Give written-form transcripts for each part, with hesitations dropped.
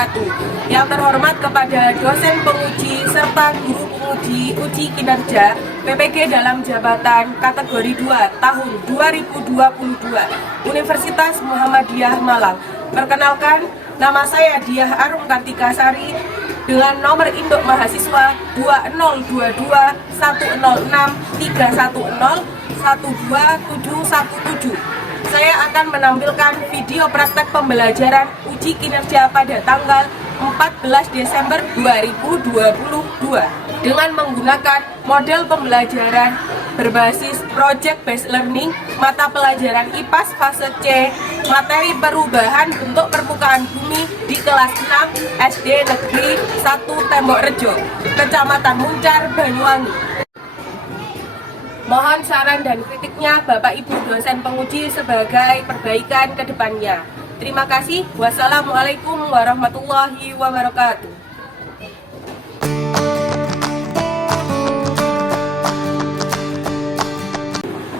wabarakatuh. Yang terhormat kepada dosen penguji serta guru penguji uji kinerja PPG dalam jabatan kategori 2 tahun 2022 Universitas Muhammadiyah Malang. Perkenalkan, nama saya Diah Arum Kartika Sari dengan nomor induk mahasiswa 2022 106 310 12717. Saya akan menampilkan video praktek pembelajaran uji kinerja pada tanggal 14 Desember 2022 dengan menggunakan model pembelajaran berbasis Project Based Learning, mata pelajaran IPAS fase C, materi perubahan bentuk permukaan bumi di kelas 6 SD Negeri 1 Tembok Rejo, Kecamatan Muncar, Banyuwangi. Mohon saran dan kritiknya Bapak Ibu dosen penguji sebagai perbaikan ke depannya. Terima kasih. Wassalamualaikum warahmatullahi wabarakatuh.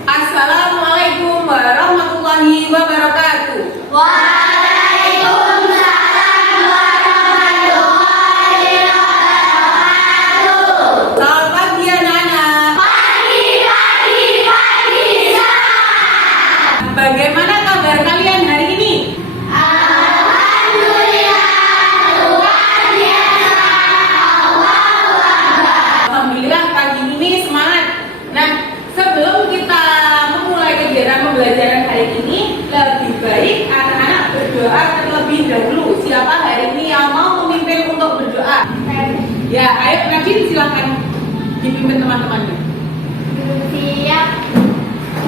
Assalamualaikum warahmatullahi wabarakatuh. Waalaikumsalam warahmatullahi wabarakatuh. Selamat pagi anak-anak. Pagi. Bagaimana kabar kalian hari ini? Alhamdulillah, luar biasa. Alhamdulillah pagi ini semangat. Nah, sebelum kita memulai kegiatan pembelajaran hari ini, lebih baik anak-anak berdoa terlebih dahulu. Siapa hari ini yang mau memimpin untuk berdoa? Ya, ayo Nadine silahkan dipimpin teman-temannya. Siap,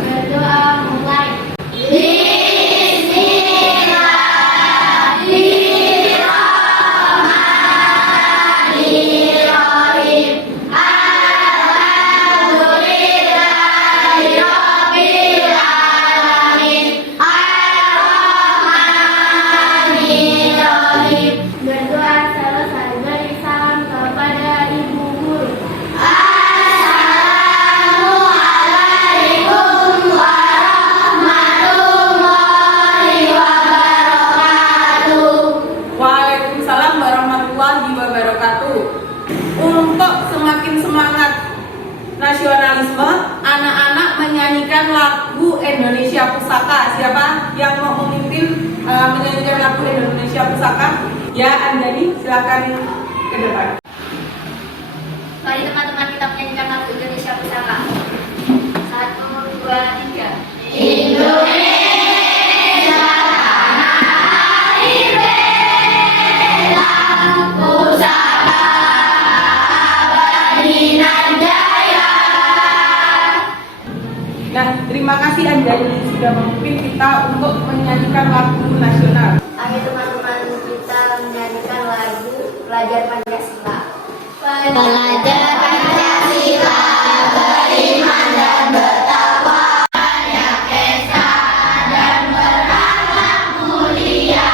berdoa mulai. Bismillahirrahmanirrahim. Alhamdulillahirabbil alamin. Ar-Rahmanirrahim. Berdoa selesai, beri salam kepada ibu guru. Assalamualaikum warahmatullahi wabarakatuh. Waalaikumsalam warahmatullahi wabarakatuh. Untuk semakin semangat nasionalisme, anak-anak menyanyikan lagu Indonesia Pusaka. Siapa yang mau memimpin menyanyikan lagu Indonesia Pusaka? Ya, Andani, silakan ke depan. Mari teman-teman kita menyanyikan lagu Indonesia Pusaka. 1, 2, 3. Indonesia tanah air bela, pusaka abadi nan jaya. Nah, terima kasih Andani sudah memimpin kita untuk menyanyikan lagu nasional. Ayo teman-teman kita menyanyikan lagu Pelajar Pancasila. Pelajar Pancasila beriman dan bertakwa, banyak esa dan berakhlak mulia,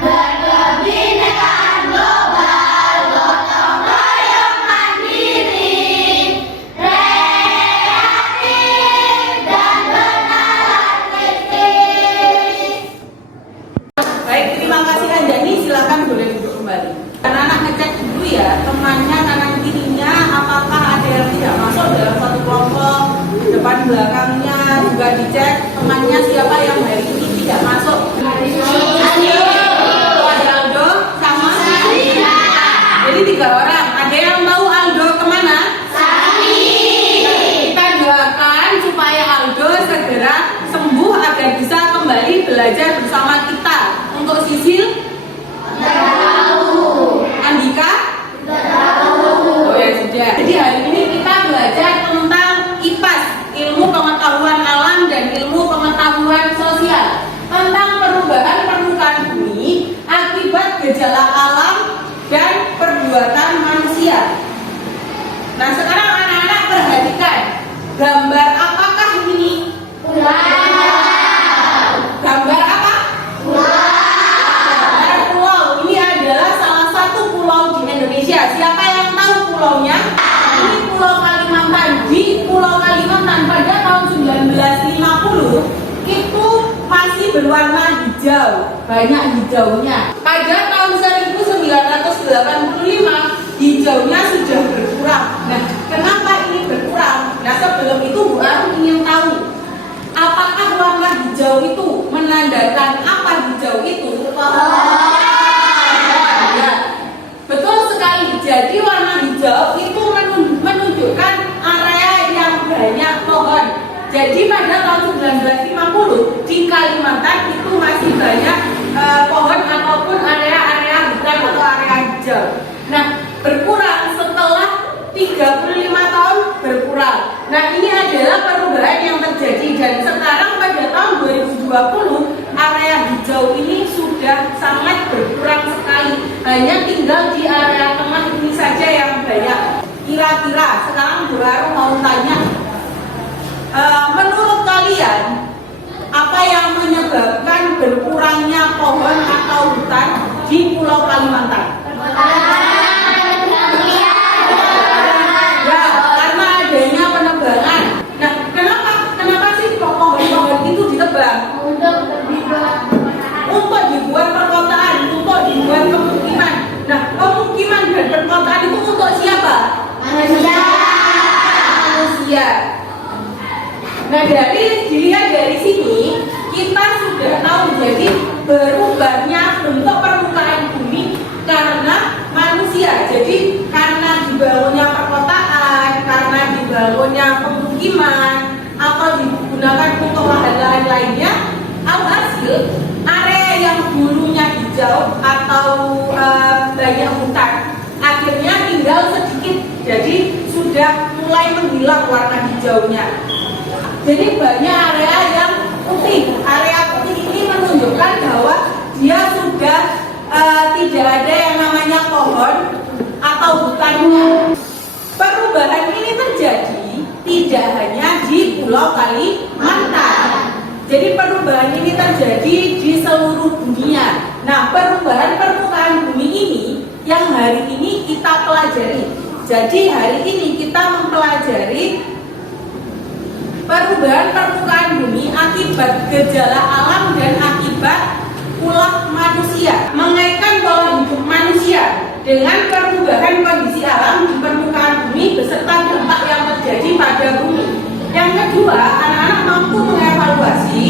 berkebinekaan global, gotong royong mandiri, kreatif dan bernalar kritis. Baik, terima kasih Andani, silakan boleh duduk kembali. Anak-anak ngecek dulu ya temannya kanan kirinya, apakah ada yang tidak masuk dalam satu kelompok, depan belakangnya juga dicek temannya siapa yang hari ini tidak masuk. Oh, ada Aldo sama jadi 3 orang. Ada yang tahu Aldo kemana? Kita doakan supaya Aldo segera sembuh agar bisa kembali belajar bersama kita. Untuk Sisil, Andika, oh ya sudah. Jadi hari ini kita belajar tentang IPAS, ilmu pengetahuan alam dan ilmu pengetahuan sosial, tentang perubahan permukaan bumi akibat gejala alam dan perbuatan manusia. Nah, sekarang anak-anak perhatikan gambar apakah ini? Gambar apa? Gambar pulau. Ini adalah salah satu pulau di Indonesia. Siapa yang tahu pulaunya? Ini Pulau Kalimantan. Di Pulau Kalimantan pada tahun 1950 itu masih berwarna hijau, banyak hijaunya. Pada tahun 1990 hijaunya sudah berkurang. Nah, kenapa ini berkurang? Nah, sebelum itu Bu Arum ingin tahu, apakah warna hijau itu menandakan apa hijau itu? Ya, betul sekali. Jadi warna hijau itu menunjukkan area yang banyak pohon. Jadi pada tahun 1950 di Kalimantan itu masih banyak pohon ataupun area-area hutan atau area hijau. Nah, berkurang setelah 35 tahun berkurang. Nah, ini adalah perubahan yang terjadi dan sekarang pada tahun 2020 area hijau ini sudah sangat berkurang sekali. Hanya tinggal di area tengah ini saja yang banyak. Kira-kira sekarang Bu Arum mau tanya, menurut kalian apa yang menyebabkan berkurangnya pohon atau hutan di Pulau Kalimantan? Ya, karena adanya penebangan. Nah, kenapa sih pohon-pohon itu ditebang? Untuk dibuat perkotaan, untuk dibuat pemukiman. Nah, pemukiman dan perkotaan itu untuk siapa? Manusia. Nah, dilihat dari sini kita sudah tahu jadi berubahnya bentuk permukaan bumi karena manusia. Jadi karena dibangunnya perkotaan, karena dibangunnya pemukiman atau digunakan untuk lahan-lahan lainnya, alhasil area yang dulunya hijau atau banyak hutan akhirnya tinggal sedikit. Jadi sudah mulai menghilang warna hijaunya. Jadi banyak area yang putih. Area putih ini menunjukkan bahwa dia sudah tidak ada yang namanya pohon atau hutannya. Perubahan ini terjadi tidak hanya di Pulau Kalimantan. Jadi perubahan ini terjadi di seluruh dunia. Nah, perubahan permukaan bumi ini yang hari ini kita pelajari. Jadi hari ini kita mempelajari perubahan permukaan bumi akibat gejala alam dan akibat ulah manusia. Mengaitkan pola hidup manusia dengan perubahan kondisi alam di permukaan bumi beserta dampak yang terjadi pada bumi. Yang kedua, anak-anak mampu mengevaluasi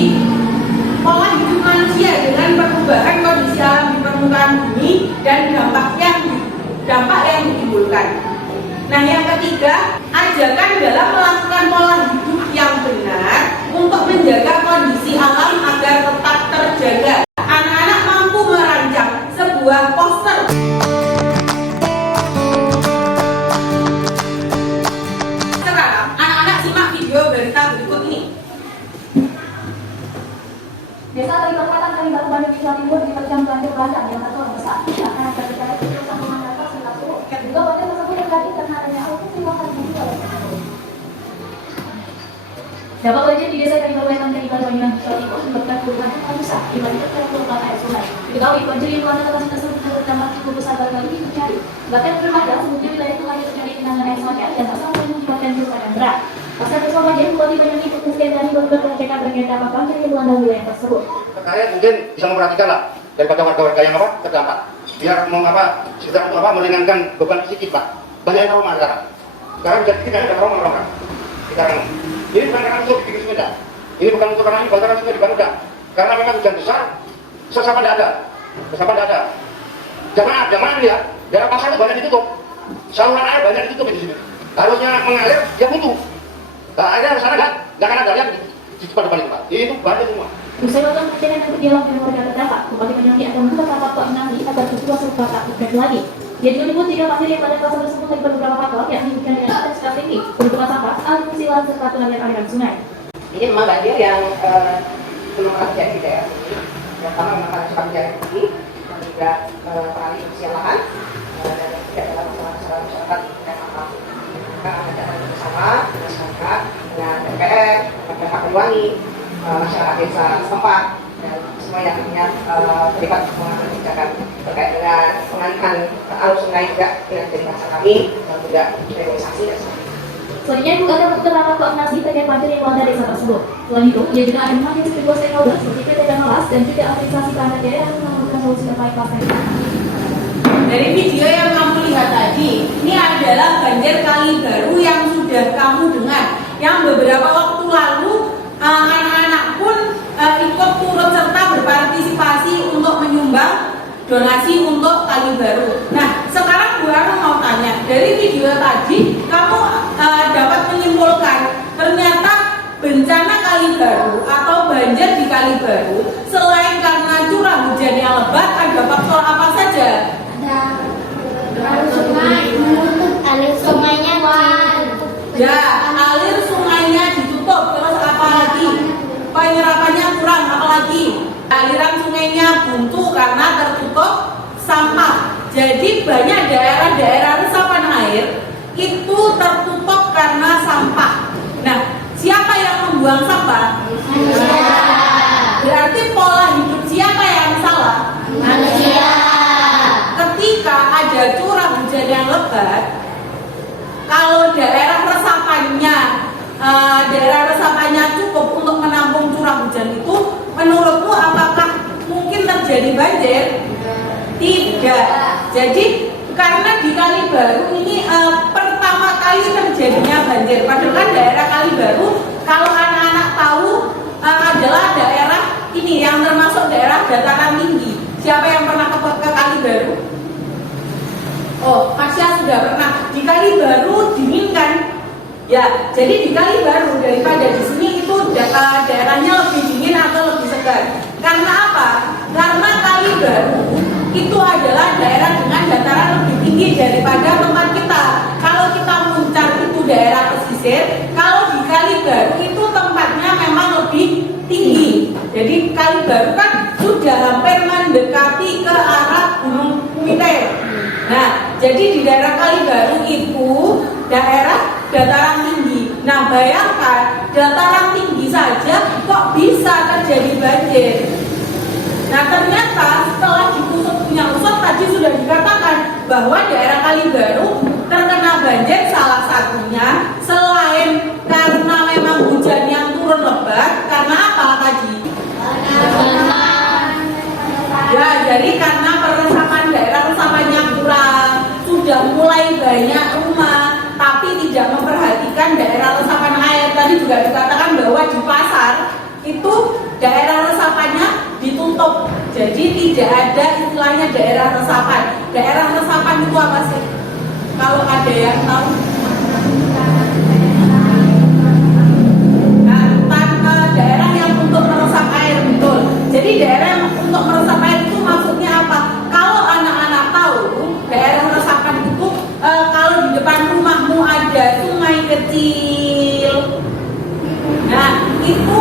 pola hidup manusia dengan perubahan kondisi alam di permukaan bumi dan dampak yang ditimbulkan. Nah, yang ketiga, ajakan dalam melakukan pola hidup yang benar untuk menjaga kondisi alam agar tetap terjaga. Anak-anak mampu merancang sebuah poster. Sekarang, anak-anak simak video berita berikut ini. Desa Kalimantan Kalimantan Bandung Jawa Timur diterjang banjir bandang yang terlalu besar. Karena terjadi kerusakan pemandangan serta suhu. Juga banjir tersebut terjadi karena adanya air luapan bumi oleh tersebut. Dampak banjir di desa Kalimantan Kalimantan Jawa Timur menyebabkan perubahan yang sangat besar dibandingkan perubahan air sungai. Diketahui banjir yang melanda lokasi tersebut berdampak cukup besar kali ini terjadi. Bahkan terkadang sebelumnya wilayah itu hanya terjadi genangan air semacam dan tak sampai menyebabkan kerusakan berat. Pasca bersama banjir Bupati Bandung itu kemudian dari beberapa daerah berkaitan apa banjir yang melanda wilayah tersebut. Kalian mungkin bisa memperhatikan lah daripada warga-warga yang terdampak, biar meringankan beban sedikit Pak. Banyak yang trauma sekarang. Sekarang jadi tidak ada trauma orang. Sekarang ini bukan karena untuk bikin sepeda, ini bukan untuk karena ini bakaran sungai dibangun, karena memang hujan besar, sesapan tidak ada. Jangan ya, daerah pasar itu banyak ditutup, saluran air banyak ditutup di sini. Harusnya mengalir, dia butuh. Nah, airnya sana nggak akan ada lihat di depan Pak. Itu banyak semua. Usai melakukan kajian dan berdialog dengan warga terdampak, Bupati Banyuwangi akan membuka rapat koordinasi agar peristiwa serupa tak terjadi lagi. Dia juga menyebut jika banjir yang pada kawasan tersebut terlibat beberapa faktor, yakni hujan dengan intensitas tinggi, penumpukan sampah, alih fungsi lahan serta pengalian aliran sungai. Jadi memang banjir yang belum pernah terjadi di daerah ini. Yang pertama memang karena cepat hujan tinggi, dan juga pengalih fungsi lahan, dan yang ketiga adalah masyarakat yang mampu. Maka ada catatan bersama dengan masyarakat, dengan DPR, dengan pihak Banyuwangi, masyarakat desa setempat, dan semua yang punya terlibat mengambil kebijakan terkait dengan pengalihan arus sungai juga dengan jadi masa kami dan juga revitalisasi dan sebagainya. Selanjutnya juga akan melakukan rapat koordinasi terkait banjir yang melanda desa tersebut. Selain itu, ia juga akan memanggil kedua stakeholder seperti PT Danalas dan juga administrasi perangkat daerah untuk menemukan solusi terbaik pasca ini. dari video yang kamu lihat tadi, ini adalah banjir kali baru yang sudah kamu dengar. Yang beberapa waktu lalu anak-anak pun ikut turut serta berpartisipasi untuk menyumbang donasi untuk kali baru. Nah, sekarang Bu Anu mau tanya, dari video tadi kamu dapat menyimpulkan ternyata bencana kali baru atau banjir di kali baru selain karena curah hujan yang lebat, ada faktor apa saja? Ada sungai, alir sungainya Ya, alir sungainya ditutup, terus apa lagi? Penyerapannya kurang, apa lagi? Aliran sungainya buntu karena tertutup sampah. Jadi banyak daerah-daerah resapan air itu tertutup karena sampah. Nah, siapa yang membuang sampah? manusia. Berarti pola hidup siapa yang salah? Manusia. Ketika ada curah hujan yang lebat, kalau daerah resapannya cukup untuk menampung curah hujan itu, menurutmu apakah mungkin terjadi banjir? Tidak. Jadi karena di Kali Baru ini pertama kali terjadinya banjir. Padahal kan daerah Kali Baru kalau anak-anak tahu adalah daerah ini yang termasuk daerah dataran tinggi. Siapa yang pernah ke Kali Baru? Oh, Masya sudah pernah. Di Kali Baru dingin kan? Ya, jadi di Kali Baru daripada di sini itu daerahnya lebih dingin atau lebih segar. Karena apa? Karena Kali Baru itu adalah daerah dengan dataran lebih tinggi daripada tempat kita. Kalau kita Muncar itu daerah pesisir, kalau di Kali Baru itu tempatnya memang lebih tinggi. Jadi Kali Baru kan sudah hampir mendekati ke arah Gunung Kumite. Nah, jadi di daerah Kali Baru itu daerah dataran tinggi. Nah, bayangkan dataran tinggi saja kok bisa terjadi banjir. Nah, ternyata setelah diusut tadi sudah dikatakan bahwa daerah Kali Baru terkena banjir salah satunya selain karena memang hujan yang turun lebat, karena apa tadi? Ya, jadi karena peresapan daerah resapannya kurang, sudah mulai banyak rumah tapi tidak memperhatikan daerah resapan air. Tadi juga dikatakan bahwa di pasar itu daerah resapannya ditutup, jadi tidak ada istilahnya daerah resapan. Daerah resapan itu apa sih? Kalau ada yang tahu? Nah, daerah yang untuk meresap air, betul. Jadi daerah yang untuk meresap air itu maksudnya apa? Kalau anak-anak tahu daerah resapan itu kalau di depan rumahmu ada sungai kecil, nah itu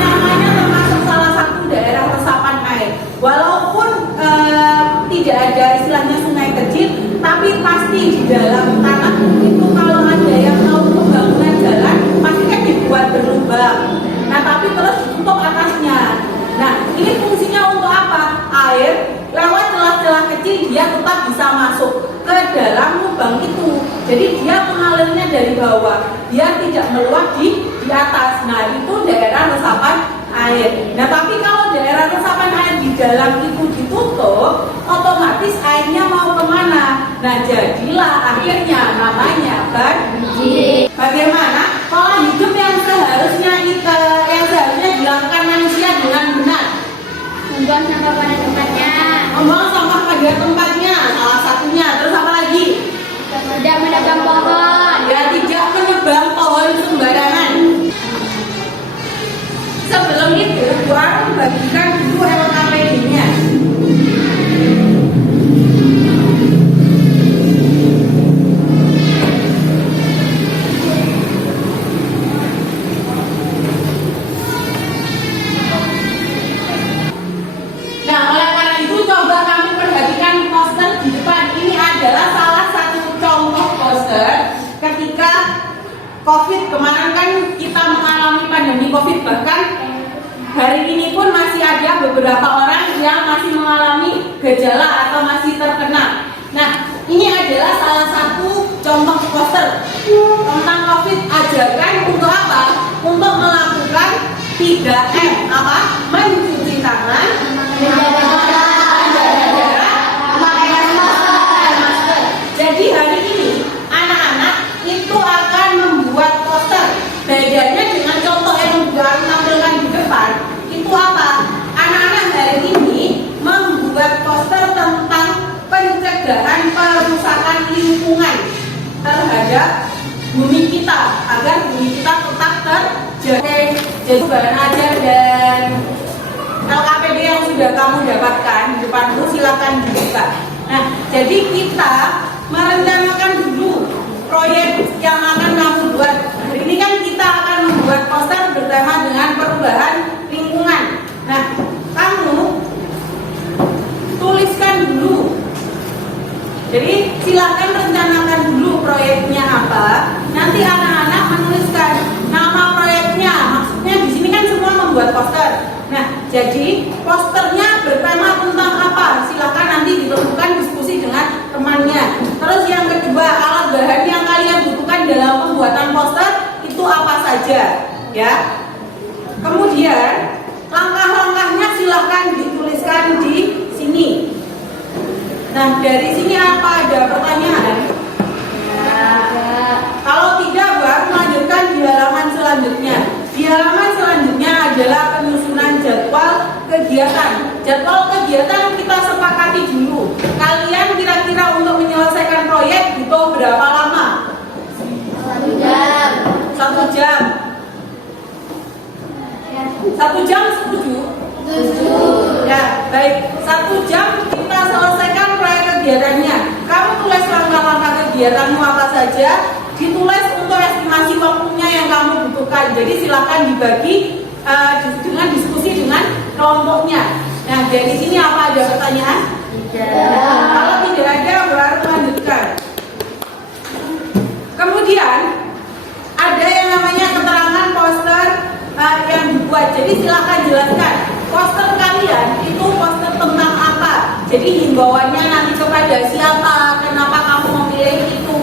namanya termasuk salah satu daerah resapan air. Walaupun tidak ada istilahnya sungai kecil, tapi pasti di dalam tanah itu kalau ada yang mau pembangunan jalan pasti kan dibuat berlubang. Nah, tapi terus ditutup atasnya. Nah, ini fungsinya untuk apa? Air lewat celah-celah kecil dia tetap bisa masuk ke dalam lubang itu. Jadi dia mengalirnya dari bawah, dia tidak meluap di atas. Nah, itu daerah resapan air. Nah, tapi kalau daerah resapan air di dalam itu ditutup, otomatis airnya mau kemana? Nah, jadilah akhirnya namanya banjir. Bagaimana pola hidup yang seharusnya dilakukan manusia dengan benar? Membuang sampah pada tempatnya. Membuang sampah pada tempatnya, salah satunya. Terus apa lagi? Tidak menebang pohon. Ya, tidak menebang pohon sembarangan. Sebelum itu, kurang bagikan dulu LKPD-nya. Nah, oleh karena itu coba kamu perhatikan poster di depan. Ini adalah salah satu contoh poster ketika COVID kemarin kan kita mengalami pandemi COVID, bahkan hari ini pun masih ada beberapa orang yang masih mengalami gejala atau masih terkena. Nah, ini adalah salah satu contoh poster tentang COVID. Ajakan untuk apa? Untuk melakukan 3M, apa? Mencuci tangan, menjaga jarak, memakai masker. lingkungan terhadap bumi kita agar bumi kita tetap terjaga. Jadi bahan ajar dan LKPD yang sudah kamu dapatkan di depanmu silakan dibuka. Nah, jadi kita merencanakan dulu proyek yang akan kamu buat. Hari ini kan kita akan membuat poster bertema dengan perubahan lingkungan. Nah, kamu tuliskan dulu. Jadi silakan rencanakan dulu proyeknya apa. Nanti anak-anak menuliskan nama proyeknya. Maksudnya di sini kan semua membuat poster. Nah, jadi posternya bertema tentang apa? Silakan nanti ditentukan diskusi dengan temannya. Terus yang kedua, alat bahan yang kalian butuhkan dalam pembuatan poster itu apa saja, ya. Kemudian langkah-langkahnya silakan dituliskan di sini. Nah, dari sini apa ada pertanyaan? Kalau tidak, baru melanjutkan di halaman selanjutnya. Di halaman selanjutnya adalah penyusunan jadwal kegiatan. Jadwal kegiatan kita sepakati dulu. Kalian kira-kira untuk menyelesaikan proyek butuh berapa lama? 1 jam. 1 jam. 1 jam setuju? Ya, baik. 1 jam kita selesaikan proyek kegiatannya. Kamu tulis langkah-langkah kegiatanmu apa saja, ditulis untuk estimasi waktunya yang kamu butuhkan. Jadi silakan dibagi dengan diskusi dengan kelompoknya. Nah, dari sini apa ada pertanyaan? Tidak. Kalau tidak ada, baru lanjutkan. Kemudian ada yang namanya keterangan poster yang dibuat. Jadi silakan jelaskan poster kalian itu poster tentang apa. Jadi himbauannya nanti kepada siapa, kenapa kamu memilih itu.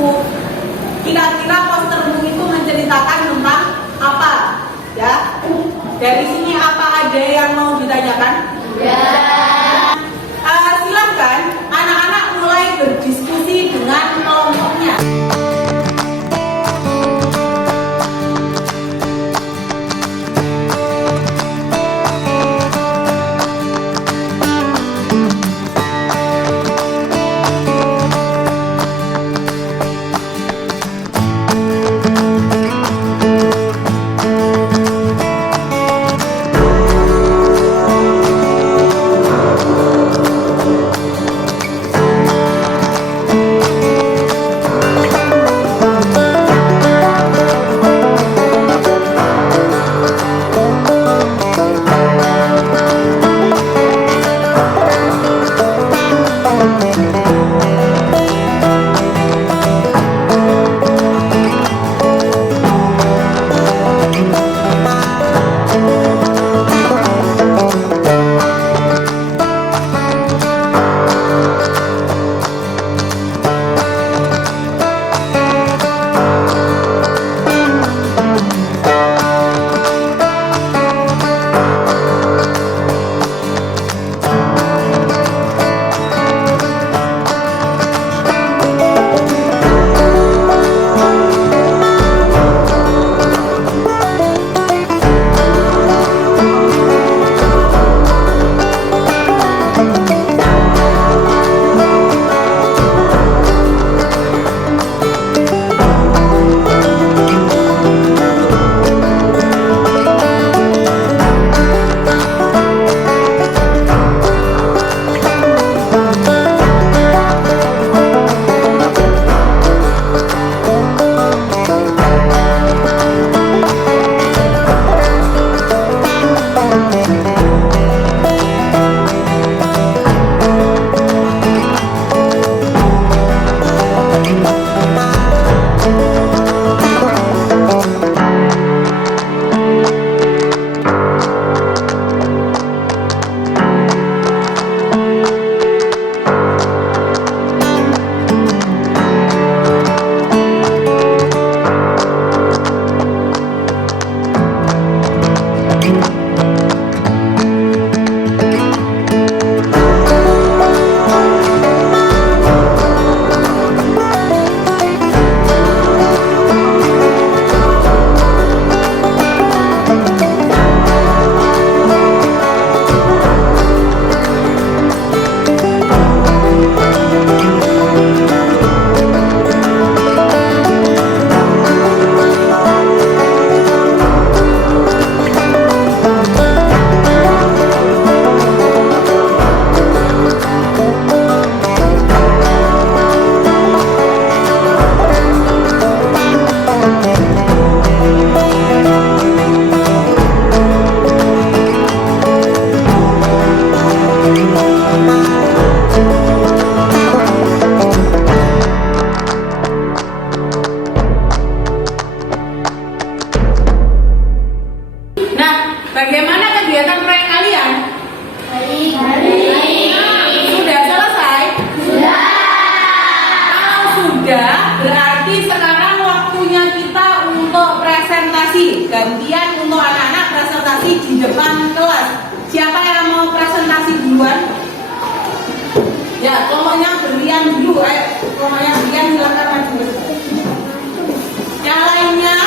Kira-kira postermu itu menceritakan tentang apa, ya? Dari sini apa ada yang mau ditanyakan? Ya. Silakan anak-anak mulai berdiskusi dengan kelompoknya. Bagaimana kegiatan proyek kalian? Sudah selesai? Kalau sudah, berarti sekarang waktunya kita untuk presentasi. Gantian untuk anak-anak presentasi di depan kelas. Siapa yang mau presentasi duluan? Ya, kelompoknya Berlian dulu. Ayo, kelompoknya Berlian silakan maju. Yang lainnya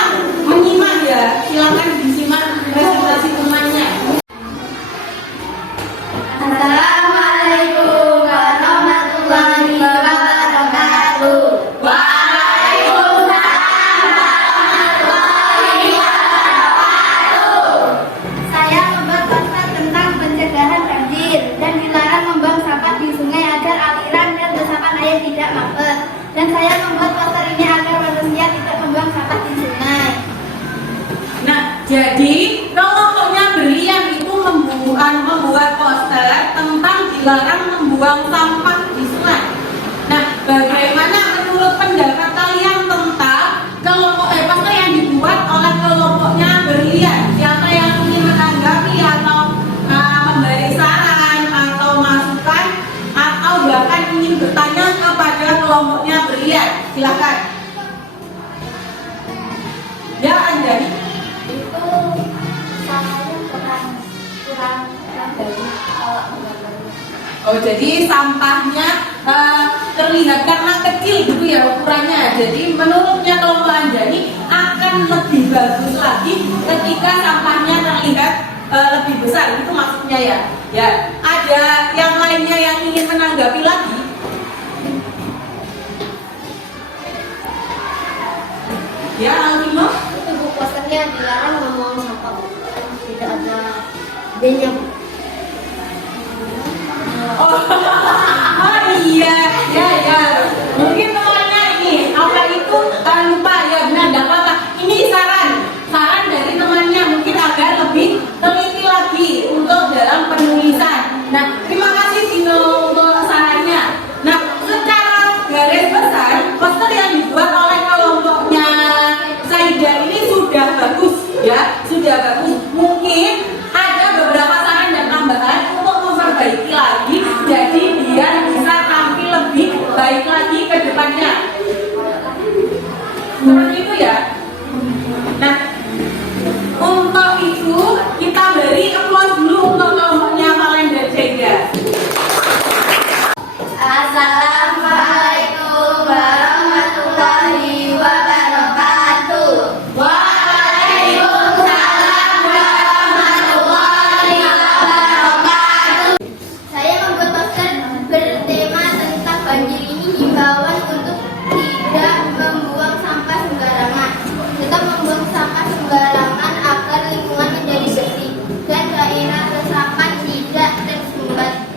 menyimak ya, silakan disimak presentasi temannya. Assalamualaikum warahmatullahi wabarakatuh. Saya membuat poster tentang pencegahan banjir dan dilarang membuang sampah di sungai agar aliran dan resapan air tidak mampet. Dan saya membuat poster ini agar manusia tidak membuang sampah di sungai. Nah, jadi kelompoknya Berlian itu membuat poster tentang dilarang membuang sampah di sungai. Nah, bagaimana menurut pendapat kalian tentang poster yang dibuat oleh kelompoknya Berlian? Siapa yang ingin menanggapi atau memberi saran atau masukan atau bahkan ingin bertanya kepada kelompoknya Berlian? Silakan. Ya, Anjani. Itu sampahnya kurang dari kalau Oh, jadi sampahnya terlihat karena kecil gitu ya ukurannya. Jadi menurutnya kelompok Anjani akan lebih bagus lagi ketika sampahnya terlihat lebih besar. Itu maksudnya ya. Ya, ada yang lainnya yang ingin menanggapi lagi? Ya, Alvino? itu bu posternya dilarang membuang sampah, tidak ada D-nya bu. Oh iya, ya. Mungkin temannya ini apa itu lupa ya, benar, tidak apa-apa. Ini saran dari temannya mungkin agar lebih teliti lagi untuk dalam penulisan. Nah, terima kasih Dino untuk sarannya. Nah, secara garis besar poster yang dibuat oleh kelompoknya Saida ini sudah bagus ya, sudah bagus. Mungkin ada beberapa saran dan tambahan untuk memperbaiki lagi, jadi biar bisa tampil lebih baik lagi ke depannya. Seperti itu ya. Nah, untuk itu kita beri applause dulu untuk kelompoknya Valen dan Saida. Assalamualaikum warahmatullahi wabarakatuh. Waalaikumsalam warahmatullahi wabarakatuh. Saya membuat poster bertema tentang banjir ini, himbauan untuk tidak membuang sampah sembarangan. Tetap membuang sampah sembarangan agar lingkungan menjadi bersih dan daerah resapan tidak tersumbat.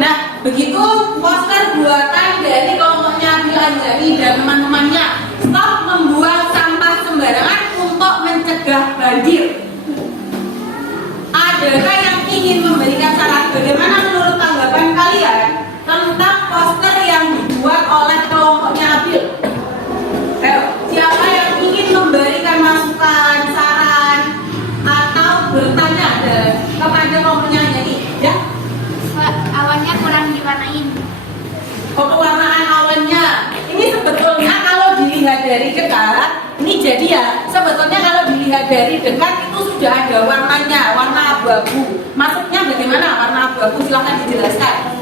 Nah, begitu poster buatan dari kelompoknya Bilanjani dan teman-temannya. Stop membuang sampah sembarangan untuk mencegah banjir. Adakah yang ingin memberikan saran? Bagaimana menurut tanggapan kalian tentang poster yang dibuat oleh kelompoknya Abil? Ayo, siapa yang ingin memberikan masukan, saran, atau bertanya kepada kelompoknya Anjani? Ya? Awannya kurang diwarnain. Pewarnaan awannya ini sebetulnya kalau dilihat dari dekat, ini jadi ya sebetulnya kalau dilihat dari dekat itu sudah ada warnanya, warna abu-abu. Maksudnya bagaimana warna abu-abu? Silahkan dijelaskan.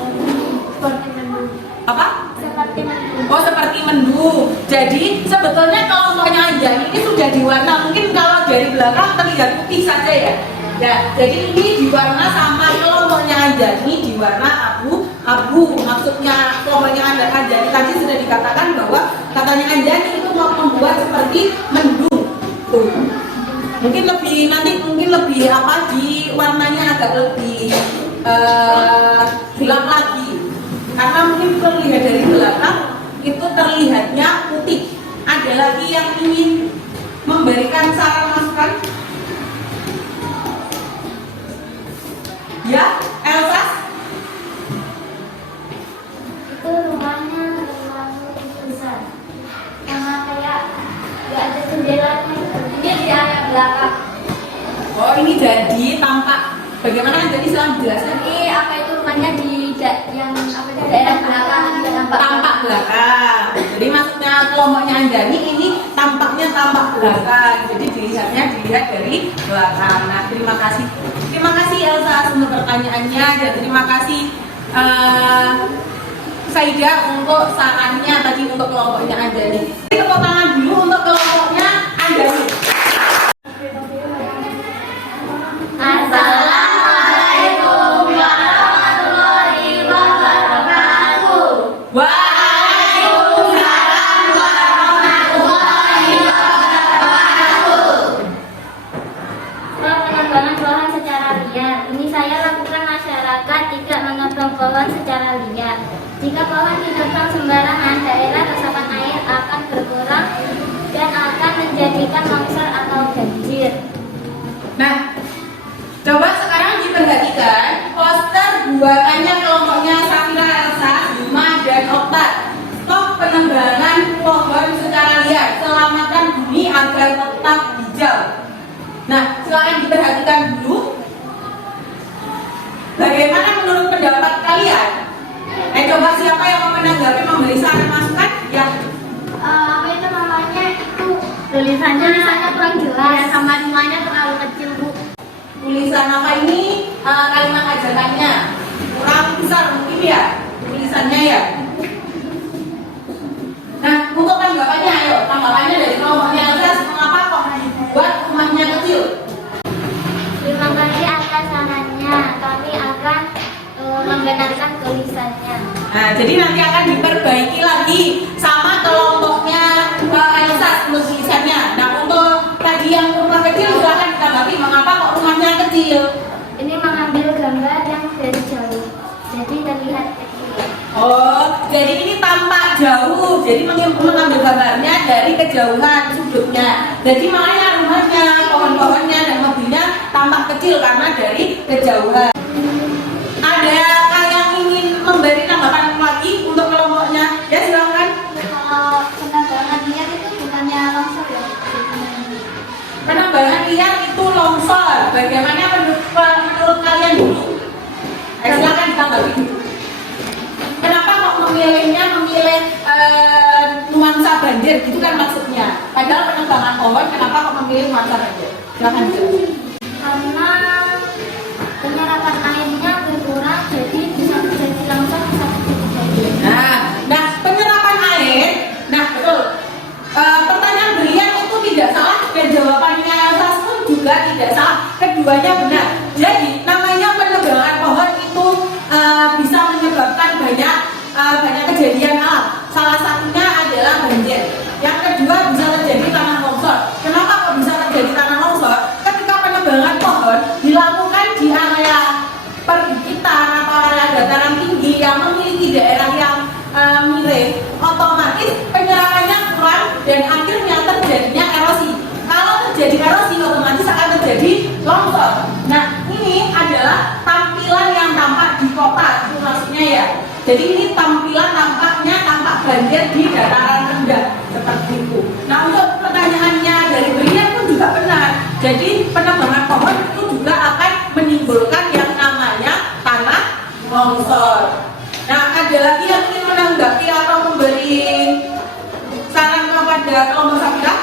Seperti mendung. Apa? Seperti mendung. Oh, seperti mendung. Jadi sebetulnya kelompoknya Anjani ini sudah diwarna. Mungkin kalau dari belakang terlihat putih saja ya. Ya, jadi ini diwarna sama kelompoknya Anjani diwarna abu. Maksudnya kelompoknya Anjani tadi sudah dikatakan bahwa katanya Anjani itu mau membuat seperti mendung. Tuh. Mungkin lebih apa di warnanya agak lebih gelap lagi. Karena mungkin terlihat dari belakang itu terlihatnya putih. Ada lagi yang ingin memberikan saran masukan? Ya, Elsa? Itu rumahnya terlalu besar. Karena kayak nggak ada jendelanya. Ini di area belakang. Oh, ini Bagaimana Anjani silahkan dijelaskan? Ini apa itu rumahnya di daerah belakang di Tampak belakang. Jadi maksudnya kelompoknya Anjani ini tampaknya tampak belakang. Jadi dilihat dari belakang. Nah, terima kasih. Terima kasih Elsa untuk pertanyaannya dan terima kasih Saida untuk sarannya tadi untuk kelompoknya Anjani. Tepuk tangan dulu untuk kelompoknya Anjani. Assalamualaikum warahmatullahi wabarakatuh. Waalaikumsalam warahmatullahi wabarakatuh. Penebangan pohon secara liar. Ini saya lakukan masyarakat tidak menebang pohon secara liar. Jika pohon ditebang sembarangan, daerah resapan air akan berkurang dan akan menjadikan longsor atau banjir. Nah, coba sekarang diperhatikan poster buatannya kelompoknya Safira, Elsa, Bima, dan Okta. Stop penebangan pohon secara liar, selamatkan bumi agar tetap hijau. Nah, silakan diperhatikan dulu. Bagaimana menurut pendapat kalian? Coba siapa yang mau menanggapi, memberi saran masukan? Ya. Apa itu namanya? Itu tulisannya kurang jelas, sama rumahnya terlalu kecil, Bu. Tulisan apa ini? Kalimat ajakannya kurang besar mungkin ya tulisannya ya. Nah, untuk tanggapannya, ayo tanggapannya dari kelompoknya Elsa, mengapa kok buat rumahnya kecil? Terima kasih atas sarannya. Kami akan membenarkan tulisannya. Nah, jadi nanti akan diperbaiki lagi sama kelompoknya Elsa tulisannya. Nah, untuk tadi yang rumah kecil silahkan ditanggapi mengapa kok rumahnya kecil. Ini mengambil gambar yang dari jauh, jadi terlihat kecil. Oh, jadi ini tampak jauh. Jadi mengambil gambarnya dari kejauhan sudutnya. Jadi makanya rumahnya, pohon-pohonnya dan mobilnya tampak kecil karena dari kejauhan. Ada yang ingin memberi tanggapan lagi untuk kelompoknya? Ya silakan. Kalau penebangan liar itu bukannya longsor ya? Penambangan liar itu longsor. Bagaimana menurut kalian dulu? Silakan ditanggapi dulu. Kenapa kok memilih nuansa banjir? Gitu kan maksudnya. Padahal penebangan pohon, kenapa kok memilih nuansa banjir? Silakan dijawab. Karena penyerapan airnya berkurang, jadi bisa terjadi longsor, bisa terjadi. Nah, penyerapan air, nah betul. Pertanyaan Brian itu tidak salah dan jawabannya Elsa pun juga tidak salah. Keduanya benar. Jadi namanya penebangan pohon itu bisa menyebabkan banyak kejadian alam. Salah satunya adalah banjir. Yang kedua bisa terjadi tanah longsor. Kenapa kok bisa terjadi tanah longsor? Ketika penebangan pohon dilakukan di area perbukitan atau area dataran tinggi yang memiliki daerah yang miring, otomatis penyerapannya kurang dan akhirnya terjadinya erosi. Kalau terjadi erosi, otomatis akan terjadi longsor. Nah, ini adalah tampilan yang tampak di kota, itu maksudnya ya. Jadi ini tampaknya tampak banjir di dataran rendah seperti itu. Nah, untuk pertanyaannya dari Brian pun juga benar. Jadi penebangan pohon itu juga akan menimbulkan yang namanya tanah longsor. Nah, ada lagi yang ingin menanggapi atau memberi saran kepada kelompok Safira?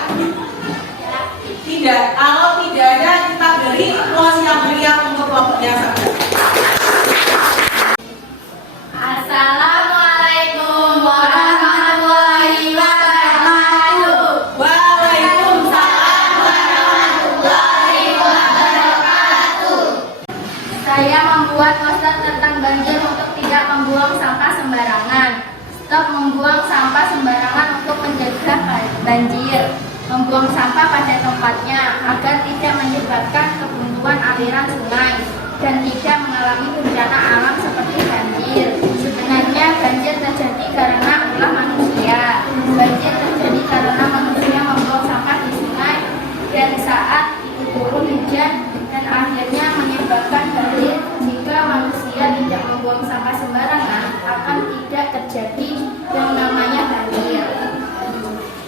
Tidak. Kalau tidak ada, kita beri aplaus yang meriah untuk kelompoknya Safira. Assalamualaikum warahmatullahi wabarakatuh. Waalaikumsalam warahmatullahi wabarakatuh. Saya membuat poster tentang banjir untuk tidak membuang sampah sembarangan. Stop membuang sampah sembarangan untuk mencegah banjir. Membuang sampah pada tempatnya agar tidak menyebabkan kebuntuan aliran sungai dan tidak mengalami bencana alam seperti banjir. Sebenarnya banjir terjadi karena ulah manusia. Banjir terjadi karena manusia membuang sampah di sungai dan saat itu turun hujan dan akhirnya menyebabkan banjir. Jika manusia tidak membuang sampah sembarangan, akan tidak terjadi yang namanya banjir.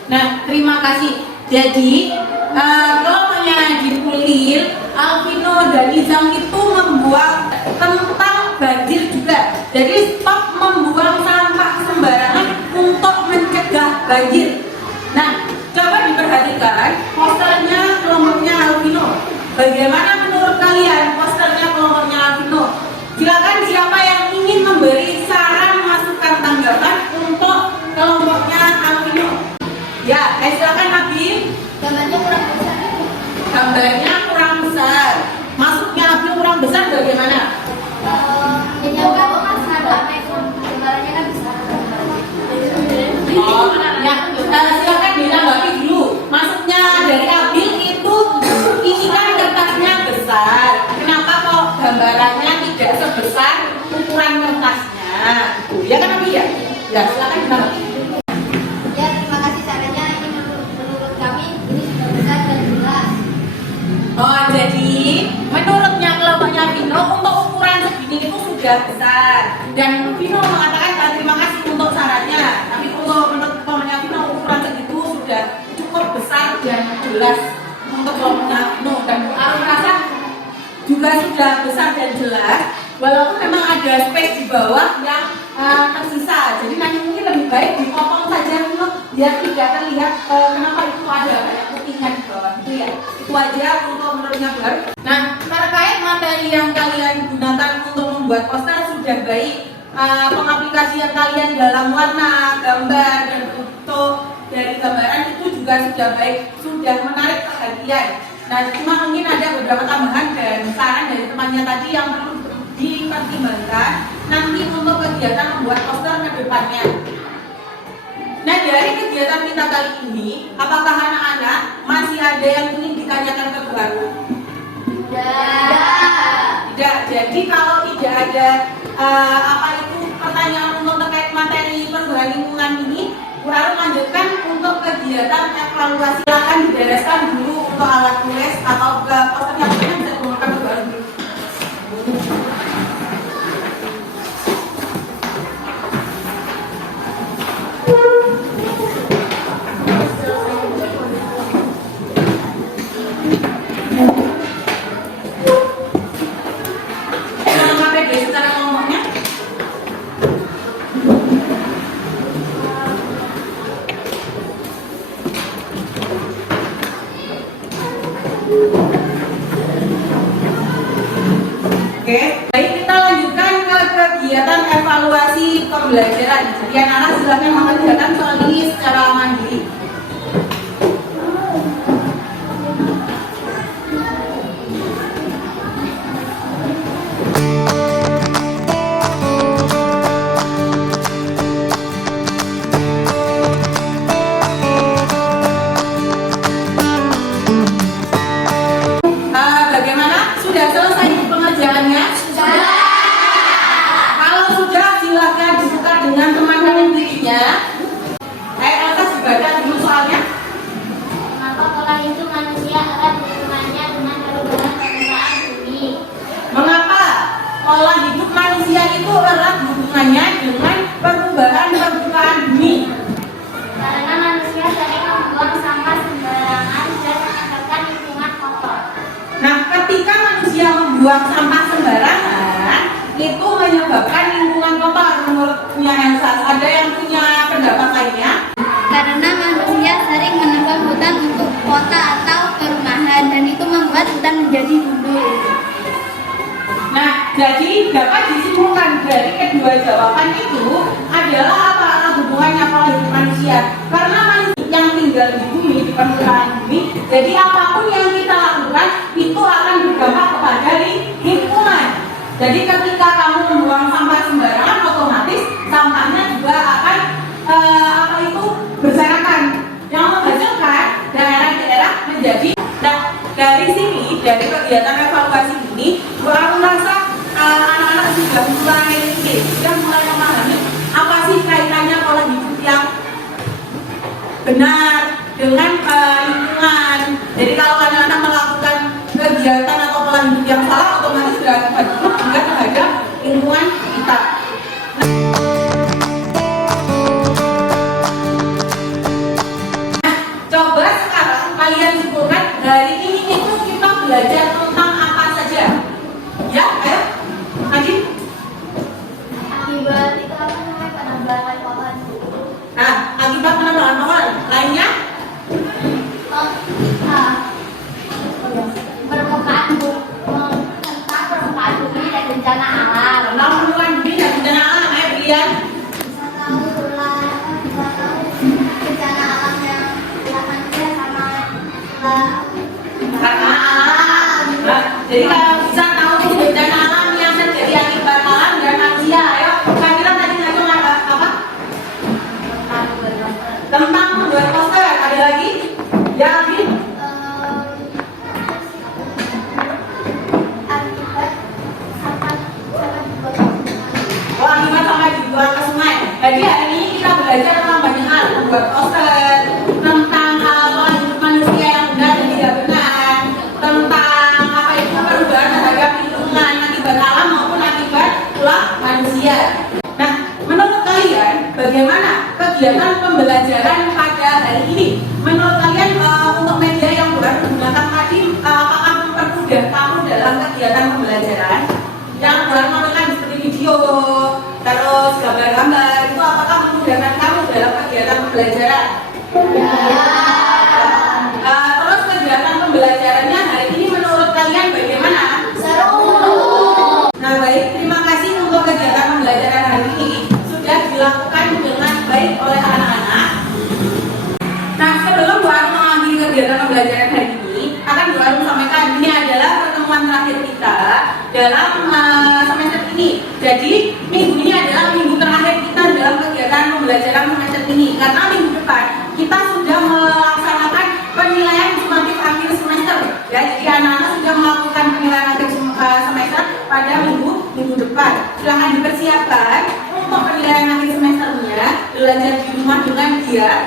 Nah, terima kasih. Jadi, kelompoknya Nadine Ulil, Alvino dan Izam itu membuang tentang banjir juga. Jadi stop membuang sampah sembarangan untuk mencegah banjir. Nah, coba diperhatikan posternya kelompoknya Alvino. Bagaimana menurut kalian posternya kelompoknya Alvino? Silakan siapa yang ingin memberi saran masukan tanggapan untuk kelompoknya Alvino. Ya, silakan Nabi. Gambarnya kurang besar. Gambarnya kurang besar. Masuknya Nabi kurang besar bagaimana? Jadi aku kan ada gambarnya kan besar. Oh, ya, silakan ditanggapi dulu. Masuknya dari Abil itu ini kan kertasnya besar. Kenapa kok gambarannya tidak sebesar ukuran kertasnya? Ya kan Abil ya? Ya, silakan ditanggapi. Ya, terima kasih sarannya. Ini menurut kami ini sudah besar dan jelas. Oh, jadi menurutnya kelompoknya Vino untuk ukuran segini itu sudah besar. Dan Vino mengatakan terima kasih untuk sarannya. Tapi menurut kelompoknya Vino ukuran segitu sudah cukup besar dan jelas untuk kelompoknya Vino. Dan aku rasa juga sudah besar dan jelas. Walaupun memang ada space di bawah yang tersisa. Jadi nanti mungkin lebih baik dipotong saja Vino biar tidak terlihat kenapa itu ada banyak putihnya di bawah itu ya. Itu aja untuk menurutnya baru. Nah, terkait materi yang kalian gunakan untuk membuat poster sudah baik. Pengaplikasian kalian dalam warna, gambar, dan foto dari gambaran itu juga sudah baik, sudah menarik perhatian. Nah, cuma mungkin ada beberapa tambahan dan saran dari temannya tadi yang perlu dipertimbangkan nanti untuk kegiatan membuat poster ke depannya. Nah, dari kegiatan kita kali ini, apakah anak-anak masih ada yang ingin ditanyakan ke Baru? Tidak. Jadi kalau tidak ada pertanyaan untuk terkait materi perubahan lingkungan ini, Baru lanjutkan untuk kegiatan evaluasi. Silakan dibereskan dulu untuk alat tulis atau ke poster yang bisa digunakan ke Baru dulu. Oke, baik kita lanjutkan ke kegiatan evaluasi pembelajaran. Jadi anak-anak silakan mengerjakan soal ini secara mandiri. Bagaimana? Sudah selesai pengerjaannya? Sudah. Kalau sudah, silakan dibuka dengan teman kanan dirinya. Elsa dibaca dulu soalnya. Mengapa pola hidup manusia erat hubungannya dengan perubahan permukaan bumi? Mengapa pola hidup manusia itu erat hubungannya dengan perubahan permukaan bumi? Karena manusia sering membuang sampah sembarangan dan menyebabkan lingkungan kotor. Nah, ketika manusia membuang sampah sembarangan, itu menyebabkan lingkungan kotor. Menurutnya Elsa, ada yang punya pendapat lainnya? Karena manusia sering menebang hutan untuk kota atau perumahan dan itu membuat hutan menjadi gundul. Nah, jadi dapat disimpulkan dari kedua jawaban itu adalah apa hubungannya pola hidup manusia. Karena manusia yang tinggal di bumi, di permukaan bumi, jadi apapun yang kita lakukan itu akan berdampak kepada lingkungan. Jadi ketika kamu membuang sampah sembarangan, otomatis sampahnya juga akan berserakan, yang menghasilkan daerah-daerah menjadi. Nah, dari sini, dari kegiatan evaluasi ini, aku merasa anak-anak sudah mulai memahami apa sih kaitannya pola hidup yang benar dengan lingkungan. Jadi kalau anak-anak melakukan kegiatan atau pola hidup yang salah, otomatis berakibat juga terhadap lingkungan kita. Nah, coba sekarang kalian simpulkan dari ini itu kita belajar tentang apa saja. Ya, ayo Jadi kalau bisa tahu bencana alam yang terjadi akibat alam dan manusia. Ayo, Kamila tadi ngajak apa? Tentang membuat poster. Ada lagi? Ya, Abi? Oh, akibat sampah dibuang ke sungai. Jadi hari ini kita belajar tentang banyak hal, membuat poster, tentang pola hidup manusia yang benar dan tidak benar, tentang apa itu perubahan terhadap lingkungan akibat alam maupun akibat ulah manusia. Nah, menurut kalian bagaimana kegiatan pembelajaran pada hari ini? Menurut kalian untuk media yang bukan menggunakan tadi apakah mempermudah kamu dalam kegiatan pembelajaran? Yang bukan menggunakan seperti video, terus gambar-gambar, itu apakah memudahkan kamu dalam kegiatan pembelajaran? Terus kegiatan pembelajarannya hari ini menurut kalian bagaimana? Seru. Nah baik, terima kasih untuk kegiatan pembelajaran hari ini sudah dilakukan dengan baik oleh anak-anak. Nah sebelum Bu Arum mengakhiri kegiatan pembelajaran hari ini, akan Bu Arum sampaikan ini adalah pertemuan terakhir kita dalam semester ini. Jadi minggu ini adalah minggu terakhir kita dalam kegiatan pembelajaran semester ini. Karena minggu depan kita sudah melaksanakan penilaian sumatif akhir semester. Ya, jadi anak-anak sudah melakukan penilaian akhir semester pada minggu depan. Silahkan dipersiapkan untuk penilaian akhir semesternya, belajar di rumah dengan giat.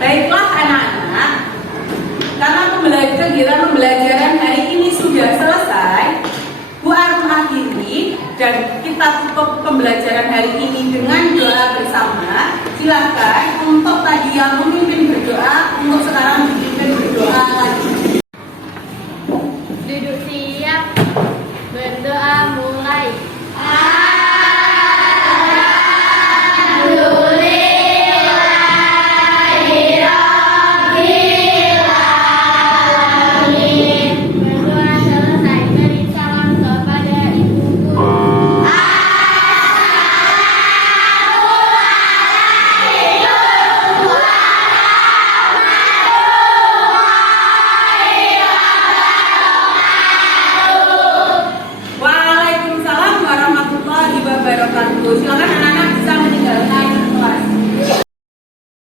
Baiklah anak-anak, karena kegiatan pembelajaran hari ini sudah selesai, Bu Arum akhiri dan kita tutup pembelajaran hari ini dengan doa bersama. Silakan untuk tadi yang memimpin berdoa, untuk sekarang dipimpin berdoa lagi. Duduk siap, berdoa mulai. Berdoa selesai, beri salam kepada ibuku. Waalaikumsalam warahmatullahi wabarakatuh. Silakan anak